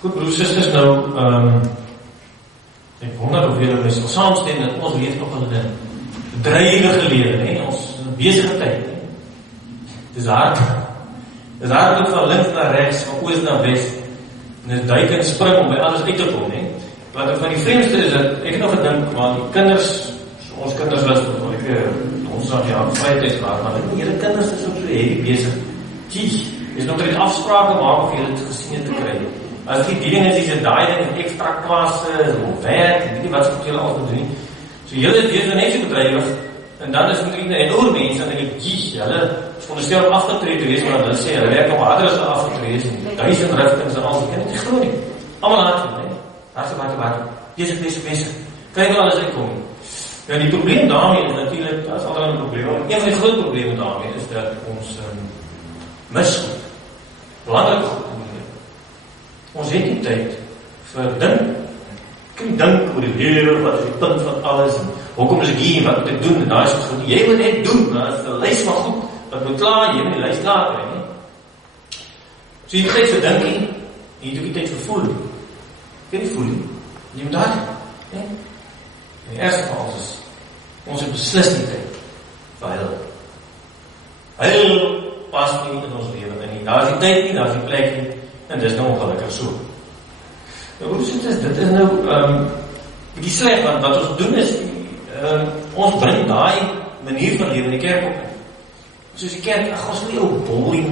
Goed, broers, susters, nou, ek wonder of julle my sal saamstem dat ons leef nog in 'n bedrywige lewe, nee, ons besige tyd, nee. Dis hard van links na regs, van oos na wes, en dis duik en spring om by alles uit te kom, nee. Wat van die vreemdste is dat, ek het nog gedink, maar die kinders, ons kinders was, ons dan ja, vrye tyd gehad, maar julle kinders is ook so heavy besig. Gee, is nog net afsprake maak of julle het gesien te kry. As die ding is, jy daai ding ekstra klasse, of werk, ek weet nie wat moet julle al doen nie. So julle is weer net so bedrywig, en dan is moet en oor mense, en denk ek, gee, julle veronderstel om afgetree te wees, maar hulle sê, hulle werk nog harder as hulle afgetree is, en 1000 richtings en alles, ek kan nie glo nie. Allemaal hard, nee. Hartstikke, bezig. Kijk wel alles uitkom. Ja, die probleem daarmee is natuurlijk, dat is altijd een probleem, maar een van die grote problemen daarmee is dat ons misgoed, belangrijk goed in die leven. Ons het nie tyd vir dink. Ek kan dink oor die lewe, wat is die punt van alles, en hoekom is ek hier, wat moet ek doen, en daar is het goed. Jy moet net doen, maar is die lijst van goed, wat moet klaar, jy moet die lijst klaar krijg, nie? So jy het tyd vir dinkie, en jy het ook die tyd vir voel. Jy het nie voel, jy moet daar, nie? En die eerste van ons is, ons het beslis nie tyd vir huil. Huil pas nie in ons lewe in nie. Daar is die tyd nie, daar is die plek nie, en dis nou ongelukkig so. Nou, hoe sê dit is nou, die sleg, want wat ons doen is, ons bring daai manier van lewe in die kerk op in. Soos die kerk, ons wil nie ou boring,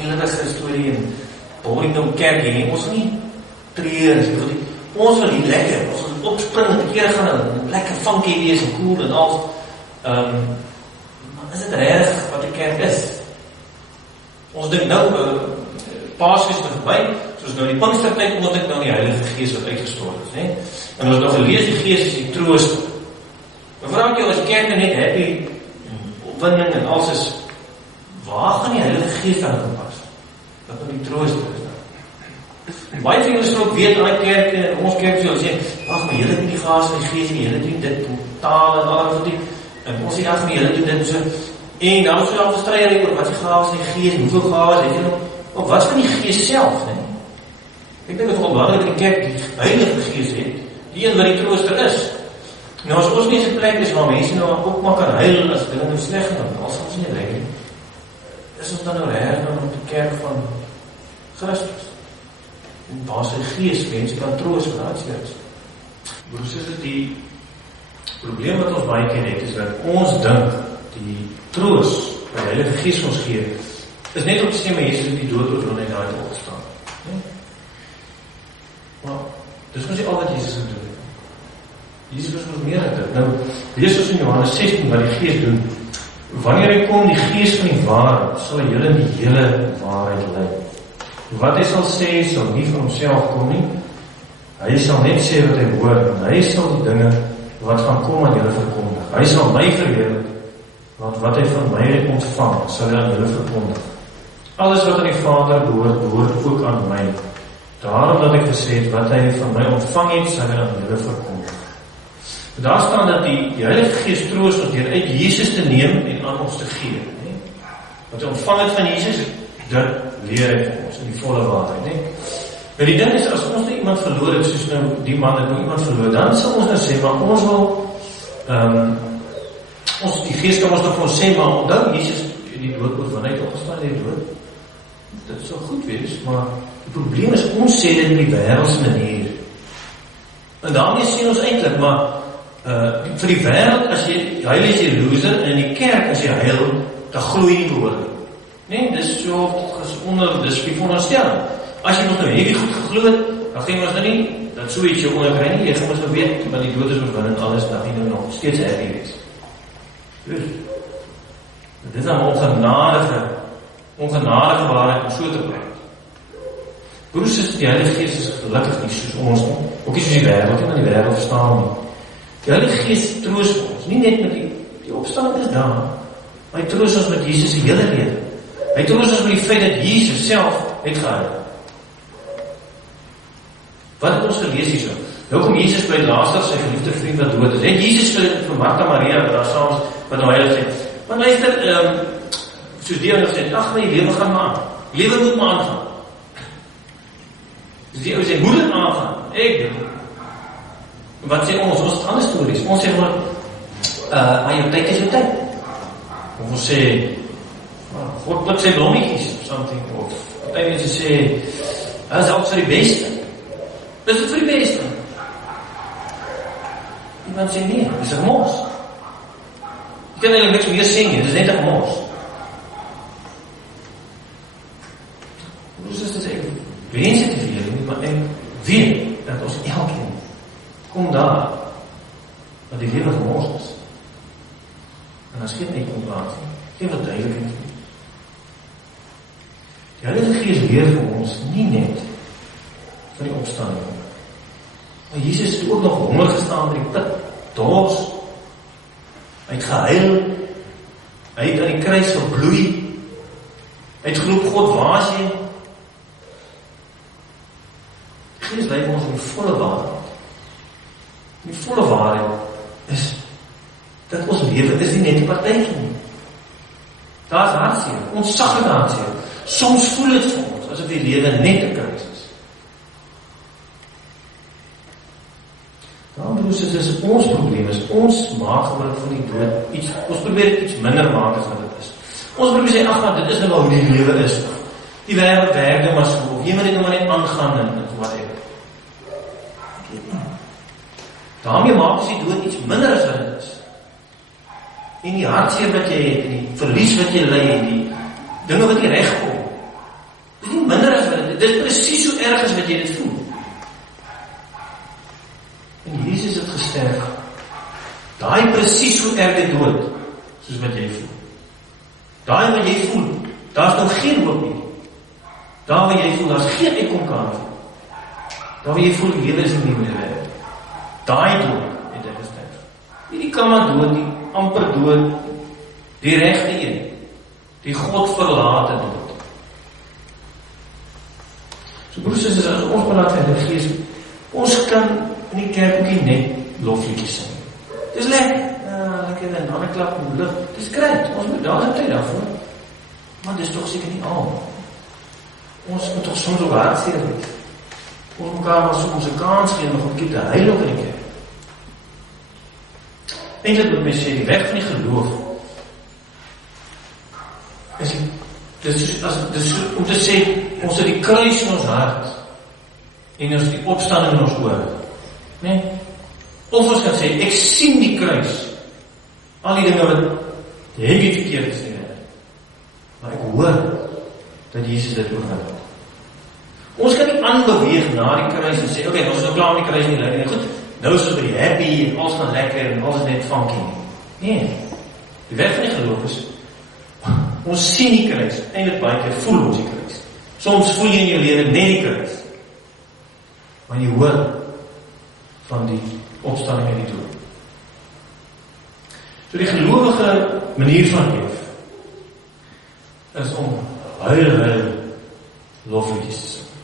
heilige storie en boring nou kerk heen, ons nie treers, ons wil nie lekker, ons wil opspring en die kere gaan en lekker funky wees en cool en alles. Maar is dit reg wat die kerk is? Ons dink nou, Paasfees is verby, soos nou die Pinkstertyd, ons dink nou die Heilige Gees wat uitgestort is, nee? En ons nog gelees, die Gees is die troost. Maar vraag jy, as die kerk net happy, opwinding en alles is, waar gaan die Heilige Gees dan pas? Dat nou die troost is dan. Baie van julle ook weet aan die kerk, en ons kerk sal sê, ag, maar julle het nie die gaas van die Gees nie, julle doen dit, taal en alles wat die, en ons sê, ag, maar julle doen dit, so, en dan is daar verstryding oor wat die gaas van die Gees, en hoeveel gaas, het jy nog, of wat van die Gees self, nee? Ek dink het wel belangrijk dat die kerk die Heilige Gees het, die een wat die trooster is. Nou as ons nie so plek is waar mense nou ook maar kan huil as dinge nou sleg gaan, als ons nie reg nie, is ons dan nou reg dan op die kerk van Christus. En waar sy Gees mense kan troos van uitsluit. Broers, is dit die probleem wat ons baie keer het, is dat ons dink die troos wat die Heilige Gees ons gee, is net op te sê, maar Jezus het die dood oorwin en daar het opgestaan. Nee? Maar, dis ons nie al wat Jezus het doen. Jezus was nog meer aan dit. Nou, lees ons in Johannes 16 wat die Gees doen. Wanneer hy kom, die Gees van die waarheid, sal hy julle in die hele waarheid lei. Wat hy sal sê, sal nie van homself kom nie. Hy sal net sê wat hy hoor, en hy sal die dinge wat gaan kom aan julle verkondig. Hy sal my verheerlik, want wat hy van my ontvang, sal hy aan julle verkondig. Alles wat aan die Vader behoort, behoort ook aan my. Daarom dat ek gesê het, wat hy van my ontvang het, sal hy aan julle verkondig. Daar staan dat die Heilige Gees troos ons deur uit Jesus te neem en aan ons te gee. Nee? Wat hy ontvang het van Jesus, dit leer hy vir ons in die volle waarheid. Nee? Maar die ding is, as ons nou iemand verloor het, soos nou die man het nou iemand verloor, dan sal ons nou sê, maar ons wil, die Gees kan ons nog vir ons sê, maar onthou Jesus die dood oorwin, hy het opgestaan die dood. Dit sal goed wees, maar die probleem is, ons sê dit in die wêreldse manier. En daarmee sê ons eintlik, maar vir die wêreld, as jy heil is jy loser, en in die kerk as jy heil, dan glo jy nie behoorlik. Nee, dis so, dis die veronderstelling. As jy nog nou heavy goed geglo het, dan gaan ons nou nie, dat so iets jou onderkry nie, jy gaan ons nou weet, want die dood is oorwin en alles, dat jy nou nog steeds heavy is. Dus, dit is dan ongenadige waarheid om so te praat. Broers, die Heilige Gees is gelukkig nie soos ons nie, ook nie soos die wêreld, nie, maar die wêreld verstaan nie. Die Heilige Gees troos ons, nie net met die opstanding is daar, maar hy troos ons met Jesus die hele lewe. Hy troos ons met die feit dat Jesus self het gehuil. Wat het ons gelees hierso? Nou kom Jesus by Lazarus, sy geliefde vriend wat dood is. Het Jesus vir Martha Maria, daar saam wat nou heilig sê, maar luister, soos die ouder sê, ag my lewe gaan maar aan. Lewe moet maar aangaan. Dus die ou sê, hoe dit aangaan? Ek doen. Wat sê ons? Ons het ander stories. Ons sê maar, maar jou tyd is jou tyd. Of ons sê, God put sy blommetjies of something, of party mense sê, dit is ook vir die beste. Is dit vir die beste? Iemand sê nee, dit is 'n mors. Jy kan eintlik niks meer sê nie, dit is net 'n mors. Hoe is dit ek wens dit vir julle, maar ek weet dat ons elkeen kom daar, dat die lewe gemors is. En as geen net ontlaat nie, geen wat duidelikheid nie. Die Heilige Gees leer vir ons nie net van die opstanding, maar Jesus het ook nog honger gestaan by die put, dors, hy het gehuil, hy het aan die kruis gebloei, hy het geroep, God, waar is jy? Die Gees lei ons in die volle waarheid. Die volle waarheid is dat ons lewe is nie net die partytjie nie. Daar is hartseer, ontsaglike hartseer. Soms voel het vir ons asof die lewe net 'n kruis is. Daarom broers, is ons probleem is, ons maak gebruik van die dood iets, ons probeer iets minder maak as wat dit is. Ons probeer sê, ag maar, dit is nou maar hoe die lewe is. Die wêreld werk nou maar so, of jy moet dit nou maar net aangaan en wat ek. Ek weet nie. Daarmee maak ons die dood iets minder as wat dit is. En die hartseer wat jy het, en die verlies wat jy ly, en die dinge wat jy regkom, dit is nie minder as wat dit is presies so erg as wat jy dit voel. En Jesus het gesterf. Daai presies so erg die dood, soos wat jy voel. Daai wat jy voel, daar is nou geen hoop nie. Daar waar jy voel, daar is geen uitkomkant nie. Daar waar jy voel, die lewe is nie meer werd. Daai dood het hy gesterf. Nie die kamma dood, die amper dood, die regte een, die God verlate dood. So broers en susters, as ons belaat in die Gees, ons kan in die kerk ook nie net lofliedjies sing. Dis lekker, lekker en dan 'n klap in die lug. Dis great, ons moet daar tyd daarvoor. Maar dis tog seker nie al. Ons moet tog soms ook hartseer wees. Ons moet mekaar maar soms 'n kans gee om 'n bietjie te huil op in die kerk. Eintlik moet mens sê, die weg van die geloof is om te sê, ons het die kruis in ons hart en ons het die opstanding in ons oor. Nee? Of ons kan sê, ek sien die kruis, al die dinge wat heavy verkeerd is, maar ek hoor dat Jesus dit oorhou. Ons kan nie aanbeweeg na die kruis en sê, okay, ons is nou klaar met die kruis nie lekker. Goed, nou is ons by die happy en alles gaan lekker en alles net funky. Nee, die weg van die geloof is, ons sien die kruis, eintlik baie keer voel ons die kruis. Soms voel jy in jou lewe net die kruis, maar jy hoor van die opstanding en die dood. So die gelowige manier van leef is om huil lofliedjies te sing.